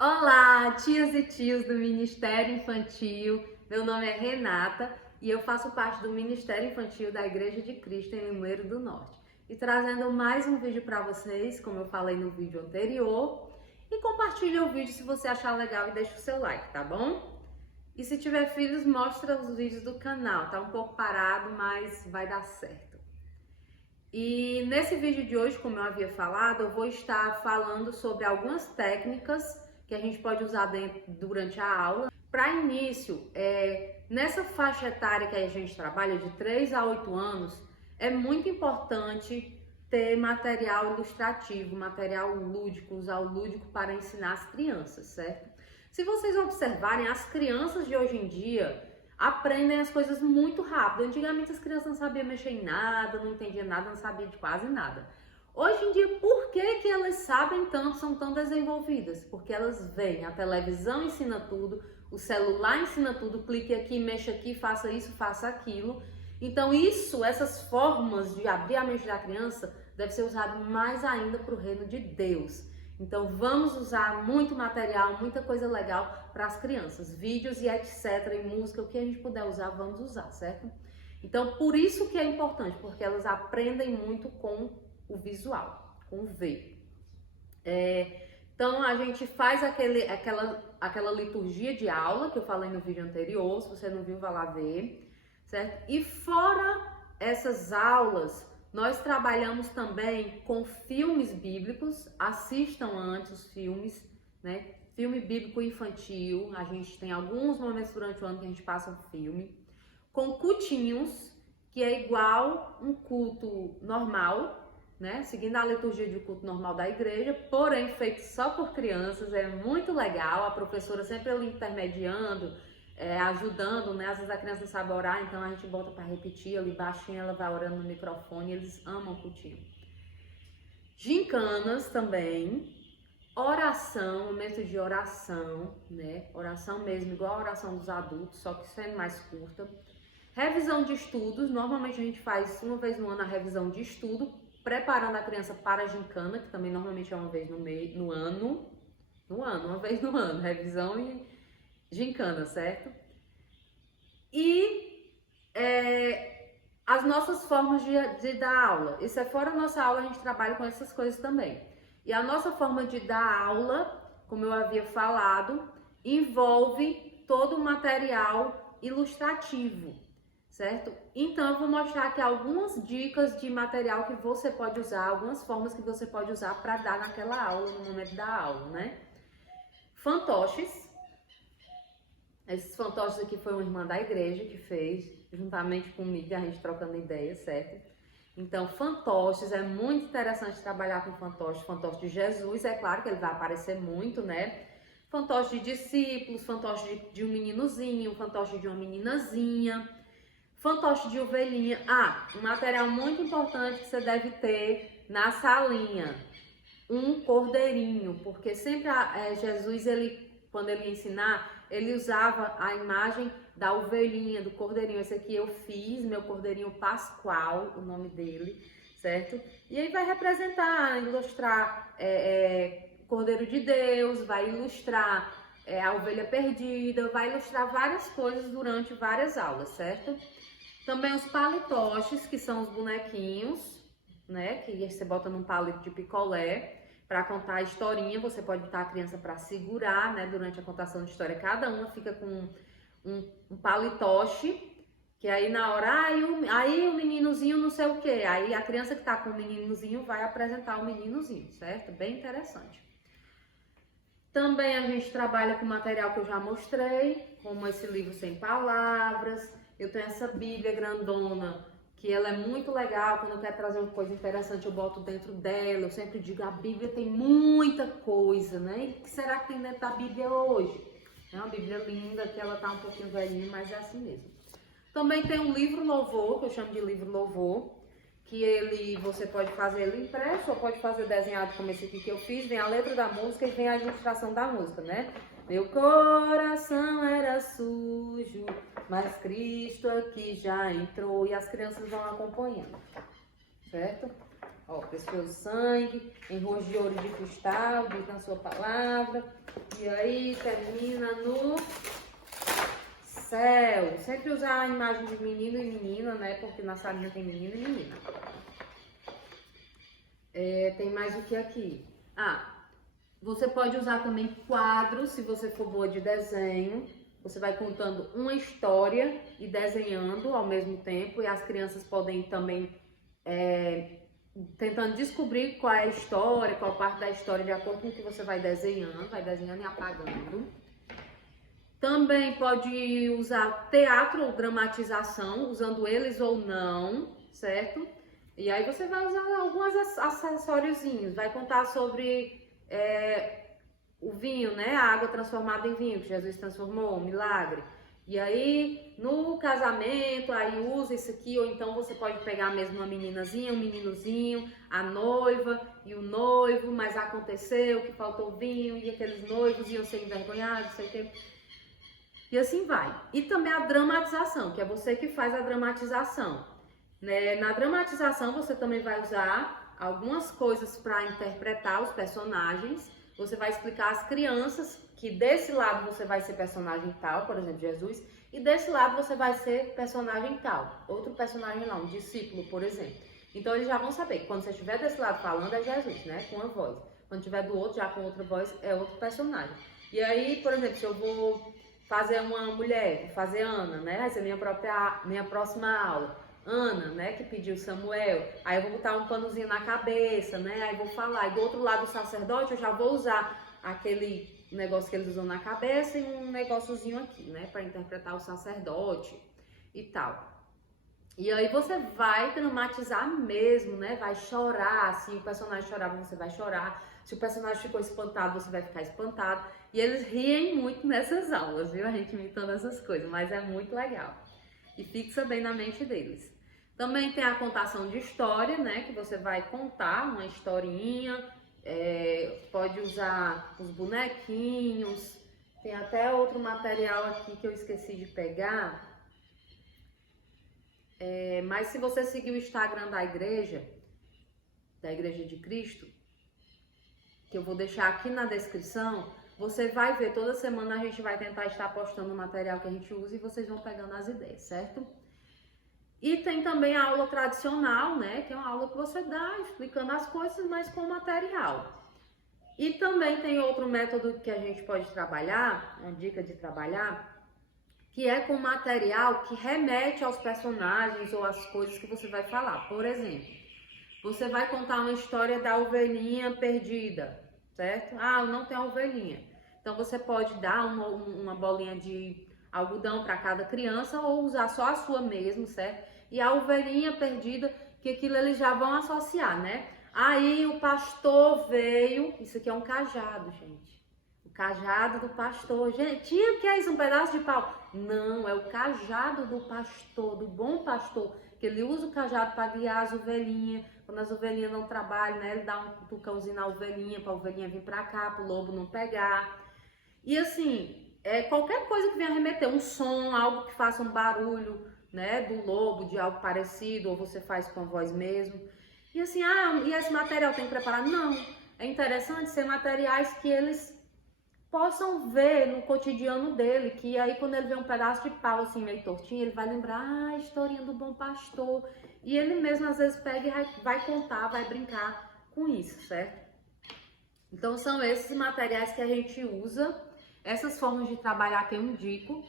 Olá, tias e tios do Ministério Infantil. Meu nome é Renata e eu faço parte do Ministério Infantil da Igreja de Cristo em Limoeiro do Norte. E trazendo mais um vídeo para vocês, como eu falei no vídeo anterior. E compartilha o vídeo se você achar legal e deixa o seu like, tá bom? E se tiver filhos, mostra os vídeos do canal. Tá um pouco parado, mas vai dar certo. E nesse vídeo de hoje, como eu havia falado, eu vou estar falando sobre algumas técnicas que a gente pode usar durante a aula. Para início, nessa faixa etária que a gente trabalha, de 3 a 8 anos, é muito importante ter material ilustrativo, material lúdico, usar o lúdico para ensinar as crianças, certo? Se vocês observarem, as crianças de hoje em dia aprendem as coisas muito rápido. Antigamente as crianças não sabiam mexer em nada, não entendiam nada, não sabiam de quase nada. Hoje em dia, por que elas sabem tanto, são tão desenvolvidas? Porque elas veem, a televisão ensina tudo, o celular ensina tudo, clique aqui, mexa aqui, faça isso, faça aquilo. Então essas formas de abrir a mente da criança deve ser usado mais ainda para o reino de Deus. Então vamos usar muito material, muita coisa legal para as crianças, vídeos e etc, e música, o que a gente puder usar, vamos usar, certo? Então por isso que é importante, porque elas aprendem muito com o visual, com o ver. Então a gente faz aquela liturgia de aula que eu falei no vídeo anterior, se você não viu, vai lá ver, certo? E fora essas aulas, nós trabalhamos também com filmes bíblicos, assistam antes os filmes, né? Filme bíblico infantil, a gente tem alguns momentos durante o ano que a gente passa um filme. Com cultinhos, que é igual um culto normal, né? Seguindo a liturgia de culto normal da igreja, porém feito só por crianças, é muito legal, a professora sempre ali intermediando, ajudando, né? Às vezes a criança não sabe orar, então a gente volta para repetir ali baixinho, ela vai orando no microfone, eles amam o cultinho. Gincanas também, oração, momento de oração, né? Oração mesmo, igual a oração dos adultos, só que sendo mais curta. Revisão de estudos, normalmente a gente faz uma vez no ano a revisão de estudo, preparando a criança para a gincana, que também normalmente é uma vez no ano, uma vez no ano, revisão e gincana, certo? E as nossas formas de dar aula. Isso é fora a nossa aula, a gente trabalha com essas coisas também. E a nossa forma de dar aula, como eu havia falado, envolve todo o material ilustrativo, certo? Então eu vou mostrar aqui algumas dicas de material que você pode usar, algumas formas que você pode usar para dar naquela aula, no momento da aula, né? Fantoches. Esses fantoches aqui foi uma irmã da igreja que fez, juntamente comigo, a gente trocando ideias, certo? Então, fantoches, é muito interessante trabalhar com fantoches. Fantoche de Jesus, é claro que ele vai aparecer muito, né? Fantoche de discípulos, fantoche de um meninozinho, fantoche de uma meninazinha, fantoche de ovelhinha. Um material muito importante que você deve ter na salinha, um cordeirinho, porque sempre Jesus, quando ele ia ensinar, ele usava a imagem da ovelhinha, do cordeirinho. Esse aqui eu fiz, meu cordeirinho pascual, o nome dele, certo? E aí vai representar, ilustrar Cordeiro de Deus, vai ilustrar a ovelha perdida, vai ilustrar várias coisas durante várias aulas, certo? Também os palitoches, que são os bonequinhos, né? Que você bota num palito de picolé. Para contar a historinha, você pode botar a criança para segurar, né? Durante a contação de história, cada uma fica com um palitoche, que aí na hora, aí o meninozinho não sei o que, aí a criança que tá com o meninozinho vai apresentar o meninozinho, certo? Bem interessante. Também a gente trabalha com material que eu já mostrei, como esse livro Sem Palavras. Eu tenho essa Bíblia grandona, que ela é muito legal. Quando eu quero trazer uma coisa interessante, eu boto dentro dela. Eu sempre digo, a Bíblia tem muita coisa, né? E o que será que tem dentro da Bíblia hoje? É uma Bíblia linda, que ela tá um pouquinho velhinha, mas é assim mesmo. Também tem um livro louvor, que eu chamo de livro louvor, que você pode fazer ele impresso ou pode fazer desenhado como esse aqui que eu fiz. Vem a letra da música e vem a ilustração da música, né? Meu coração era sujo, mas Cristo aqui já entrou. E as crianças vão acompanhando, certo? Ó, pescoço sangue, enrosto de ouro de cristal, diz na sua palavra. E aí termina no céu. Sempre usar a imagem de menino e menina, né? Porque na salinha tem menino e menina. Tem mais o que aqui? Você pode usar também quadros, se você for boa de desenho. Você vai contando uma história e desenhando ao mesmo tempo. E as crianças podem também tentando descobrir qual é a história, qual parte da história de acordo com o que você vai desenhando e apagando. Também pode usar teatro ou dramatização, usando eles ou não, certo? E aí você vai usar alguns acessóriozinhos, vai contar sobre o vinho, né? A água transformada em vinho, que Jesus transformou, um milagre. E aí, no casamento, aí usa isso aqui, ou então você pode pegar mesmo uma meninazinha, um meninozinho, a noiva e o noivo, mas aconteceu que faltou vinho e aqueles noivos iam ser envergonhados, não sei o que. E assim vai. E também a dramatização, que é você que faz a dramatização. Né? Na dramatização você também vai usar algumas coisas para interpretar os personagens. Você vai explicar às crianças que desse lado você vai ser personagem tal, por exemplo, Jesus, e desse lado você vai ser personagem tal, outro personagem lá, um discípulo, por exemplo. Então eles já vão saber que quando você estiver desse lado falando é Jesus, né, com a voz. Quando estiver do outro, já com outra voz, é outro personagem. E aí, por exemplo, se eu vou fazer uma mulher, vou fazer Ana, né, vai ser minha próxima aula. Ana, né, que pediu Samuel, aí eu vou botar um panozinho na cabeça, né, aí vou falar, e do outro lado do sacerdote eu já vou usar aquele negócio que eles usam na cabeça e um negóciozinho aqui, né, para interpretar o sacerdote e tal. E aí você vai dramatizar mesmo, né, vai chorar, se o personagem chorava você vai chorar, se o personagem ficou espantado você vai ficar espantado, e eles riem muito nessas aulas, viu, a gente imitando essas coisas, mas é muito legal e fixa bem na mente deles. Também tem a contação de história, né? Que você vai contar uma historinha, pode usar os bonequinhos, tem até outro material aqui que eu esqueci de pegar. Mas se você seguir o Instagram da Igreja de Cristo, que eu vou deixar aqui na descrição, você vai ver, toda semana a gente vai tentar estar postando o material que a gente usa e vocês vão pegando as ideias, certo? E tem também a aula tradicional, né? Que é uma aula que você dá explicando as coisas, mas com material. E também tem outro método que a gente pode trabalhar, uma dica de trabalhar, que é com material que remete aos personagens ou às coisas que você vai falar. Por exemplo, você vai contar uma história da ovelhinha perdida, certo? Não tem ovelhinha. Então você pode dar uma bolinha de algodão para cada criança ou usar só a sua mesmo, certo? E a ovelhinha perdida, que aquilo eles já vão associar, né? Aí o pastor veio, isso aqui é um cajado, gente. O cajado do pastor. Gente, tinha que é isso, um pedaço de pau? Não, é o cajado do pastor, do bom pastor, que ele usa o cajado para guiar as ovelhinhas. Quando as ovelhinhas não trabalham, né? Ele dá um tucãozinho na ovelhinha, para a ovelhinha vir para cá, para o lobo não pegar. E assim, qualquer coisa que venha remeter, um som, algo que faça um barulho, né, do lobo, de algo parecido, ou você faz com a voz mesmo. E assim, e esse material tem que preparar? Não, é interessante ser materiais que eles possam ver no cotidiano dele, que aí quando ele vê um pedaço de pau assim meio tortinho, ele vai lembrar, a historinha do bom pastor, e ele mesmo às vezes pega e vai contar, vai brincar com isso, certo? Então são esses materiais que a gente usa, essas formas de trabalhar que eu indico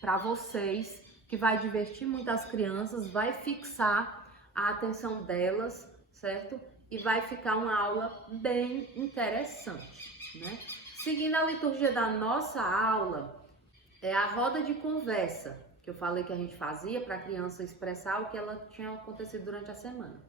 para vocês, que vai divertir muito as crianças, vai fixar a atenção delas, certo? E vai ficar uma aula bem interessante, né? Seguindo a liturgia da nossa aula, é a roda de conversa, que eu falei que a gente fazia para a criança expressar o que ela tinha acontecido durante a semana.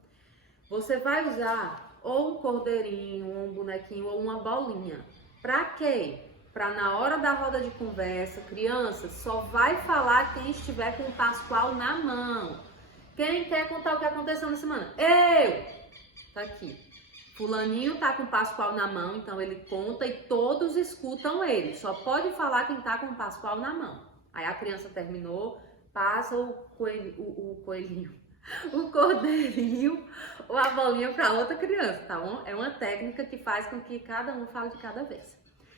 Você vai usar ou um cordeirinho, ou um bonequinho, ou uma bolinha. Para quê? Para na hora da roda de conversa, criança, só vai falar quem estiver com o Pascoal na mão. Quem quer contar o que aconteceu na semana? Eu! Tá aqui. Fulaninho tá com o Pascoal na mão, então ele conta e todos escutam ele. Só pode falar quem tá com o Pascoal na mão. Aí a criança terminou, passa o coelhinho, o cordeirinho ou a bolinha para outra criança, tá bom? É uma técnica que faz com que cada um fale de cada vez.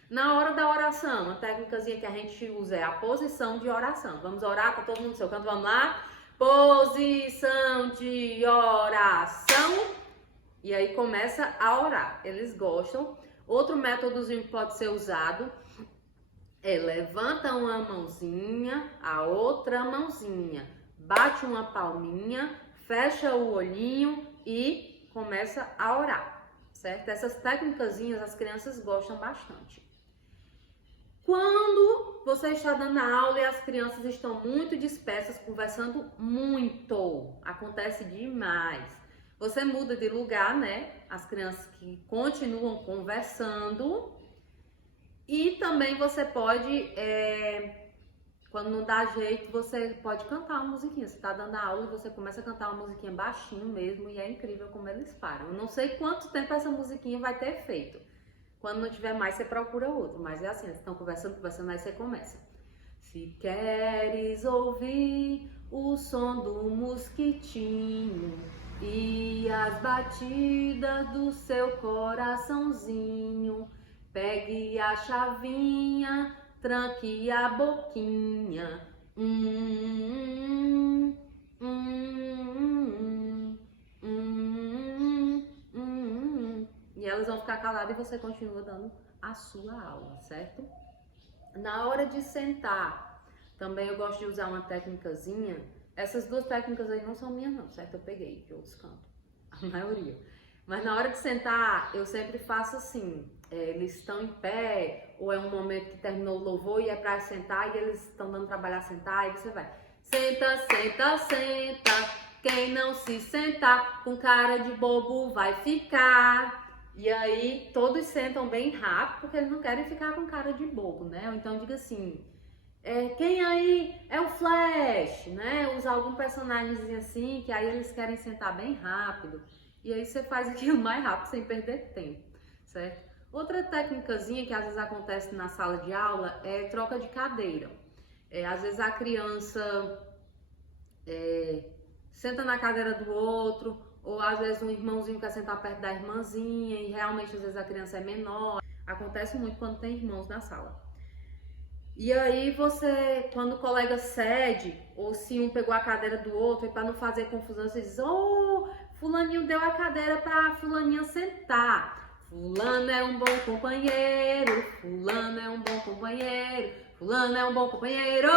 Na hora da oração, uma técnicazinha que a gente usa é a posição de oração. Vamos orar, tá todo mundo no seu canto, vamos lá? Posição de oração. E aí começa a orar. Eles gostam. Outro métodozinho que pode ser usado é levanta uma mãozinha, a outra mãozinha, bate uma palminha, fecha o olhinho e começa a orar, certo? Essas técnicazinhas as crianças gostam bastante. Quando você está dando a aula e as crianças estão muito dispersas, conversando muito, acontece demais. Você muda de lugar, né? As crianças que continuam conversando. E também você pode, quando não dá jeito, você pode cantar uma musiquinha. Você está dando a aula e você começa a cantar uma musiquinha baixinho mesmo e é incrível como eles param. Eu não sei quanto tempo essa musiquinha vai ter feito. Quando não tiver mais, você procura outro. Mas é assim, eles estão conversando, aí você começa. Se queres ouvir o som do mosquitinho e as batidas do seu coraçãozinho, pegue a chavinha, tranque a boquinha. E elas vão ficar caladas e você continua dando a sua aula, certo? Na hora de sentar, também eu gosto de usar uma técnicazinha. Essas duas técnicas aí não são minhas não, certo? Eu peguei de outros cantos, a maioria. Mas na hora de sentar, eu sempre faço assim, eles estão em pé, ou é um momento que terminou o louvor e é pra sentar e eles estão dando trabalho a sentar, e você vai. Senta, senta, senta, quem não se sentar com cara de bobo vai ficar. E aí todos sentam bem rápido, porque eles não querem ficar com cara de bobo, né? Ou então diga assim, quem aí é o Flash, né? Usar algum personagemzinho assim, que aí eles querem sentar bem rápido. E aí você faz aquilo mais rápido, sem perder tempo, certo? Outra técnicazinha que às vezes acontece na sala de aula é troca de cadeira. Às vezes a criança senta na cadeira do outro, ou às vezes um irmãozinho quer sentar perto da irmãzinha e realmente às vezes a criança é menor. Acontece muito quando tem irmãos na sala. E aí você, quando o colega cede, ou se um pegou a cadeira do outro, e para não fazer confusão, você diz, fulaninho deu a cadeira para fulaninha sentar. Fulano é um bom companheiro, fulano é um bom companheiro, fulano é um bom companheiro,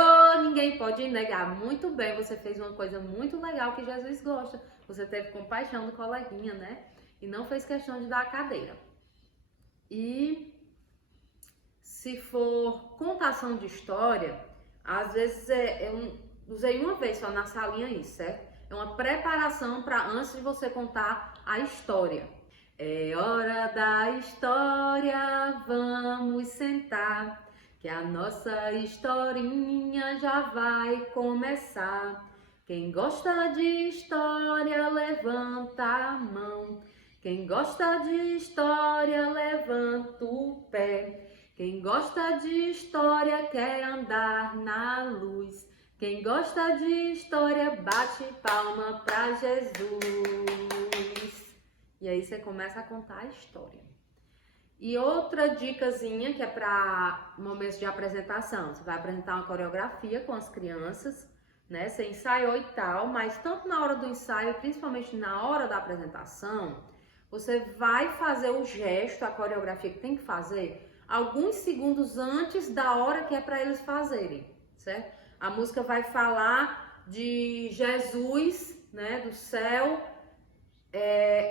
ninguém pode negar. Muito bem, você fez uma coisa muito legal que Jesus gosta. Você teve compaixão do coleguinha, né? E não fez questão de dar a cadeira. E se for contação de história, às vezes eu usei uma vez só na salinha isso, certo? É uma preparação para antes de você contar a história. É hora da história, vamos sentar, que a nossa historinha já vai começar. Quem gosta de história, levanta a mão. Quem gosta de história, levanta o pé. Quem gosta de história, quer andar na luz. Quem gosta de história, bate palma pra Jesus. E aí você começa a contar a história. E outra dicasinha que é para momentos de apresentação. Você vai apresentar uma coreografia com as crianças, né? Você ensaiou e tal, mas tanto na hora do ensaio, principalmente na hora da apresentação, você vai fazer o gesto, a coreografia que tem que fazer, alguns segundos antes da hora que é para eles fazerem, certo? A música vai falar de Jesus, né, do céu.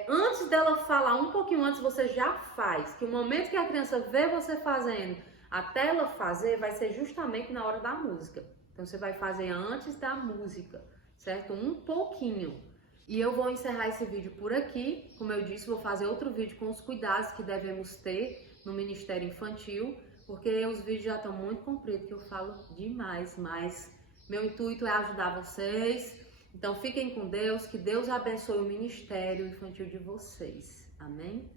Antes dela falar, um pouquinho antes, você já faz. Que o momento que a criança vê você fazendo, até ela fazer, vai ser justamente na hora da música. Então você vai fazer antes da música, certo? Um pouquinho. E eu vou encerrar esse vídeo por aqui. Como eu disse, vou fazer outro vídeo com os cuidados que devemos ter no Ministério Infantil, porque os vídeos já estão muito compridos, que eu falo demais, mas meu intuito é ajudar vocês. Então fiquem com Deus, que Deus abençoe o Ministério Infantil de vocês. Amém?